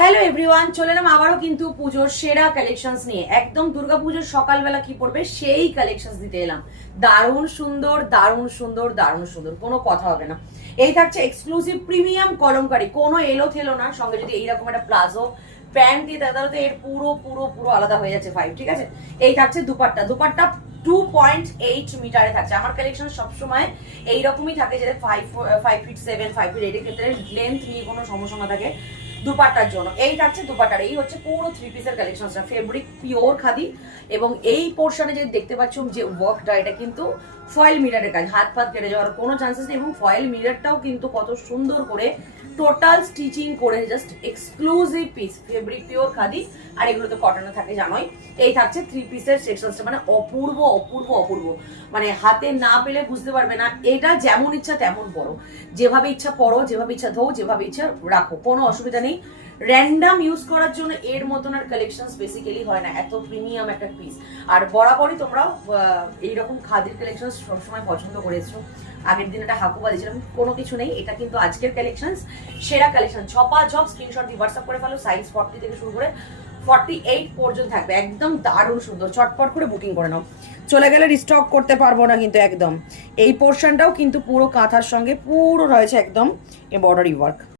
Hello everyone, চলে এলাম আবারও কিন্তু পুজোর সেরা কালেকশনস নিয়ে। একদম দুর্গাপুজোর সকালবেলা কি পড়বে সেই কালেকশনস দিতে এলাম। দারুণ সুন্দর, দারুণ সুন্দর, দারুণ সুন্দর, কোনো কথা হবে না। এই থাকছে এক্সক্লুসিভ প্রিমিয়াম কলমকারি, কোনো এলো থেলো না। সঙ্গে যদি এইরকম একটা প্লাজো প্যান্ট দিয়ে থাকে তাহলে তো এর পুরো পুরো পুরো আলাদা হয়ে যাচ্ছে ভাইব। ঠিক আছে, এই থাকছে দুপাট্টা। দুপাট্টা 2.8 মিটারে থাকছে। আমার কালেকশন সবসময় এইরকমই থাকে, যেটা 5 ফিট 7, 5 ফিট 8 এর ক্ষেত্রে লেন্থ নিয়ে কোনো সমস্যা না থাকে দুপাট্টার জন্য। এই থাকছে দুপাট্টার, এই হচ্ছে পুরো 3 পিসের কালেকশনটা, ফেব্রিক পিওর খাদি। এবং এই পোর্শনে যে দেখতে পাচ্ছ যে ওয়ার্কটা, এটা কিন্তু ফয়েল মিররের কাজ, হাত ফাত কেটে যাওয়ার কোনো চান্সেস নেই। এবং ফয়েল মিররটাও কিন্তু কত সুন্দর করে টোটাল স্টিচিং করে, just exclusive piece, fabric pure khadi. আর এগুলো তো কটনে থাকে জানোই। এই থাকছে 3 পিসের সেকশনটা, মানে অপূর্ব অপূর্ব অপূর্ব, মানে হাতে না পেলে বুঝতে পারবে না। এটা যেমন ইচ্ছা তেমন পরো, যেভাবে ইচ্ছা পরো, যেভাবে ইচ্ছা ধো, যেভাবে ইচ্ছা রাখো, কোনো অসুবিধা নেই। র্যান্ডাম ইউজ করার জন্য এর মতন আর কালেকশন বেসিক্যালি হয় না, এত প্রিমিয়াম একটা পিস। আর বরাবরই তোমরা এইরকম খাদির কালেকশন সবসময় পছন্দ করেছো। আগের দিন একটা হাকুবা দিয়েছিলাম, কোনো কিছু নেই। এটা কিন্তু আজকের কালেকশন, সেরা কালেকশন। ছপা ঝপ স্ক্রিনশট দিয়ে হোয়াটসঅ্যাপ করে ফেলো। সাইজ 40 থেকে শুরু করে 48 পর্যন্ত থাকবে। একদম দারুণ সুন্দর, চটপট করে বুকিং করে নাও। চলে গেলে রিস্টক করতে পারবো না কিন্তু একদম। এই পোর্শনটাও কিন্তু পুরো কাঁথার সঙ্গে পুরো রয়েছে একদম এমব্রয়ডারি ওয়ার্ক।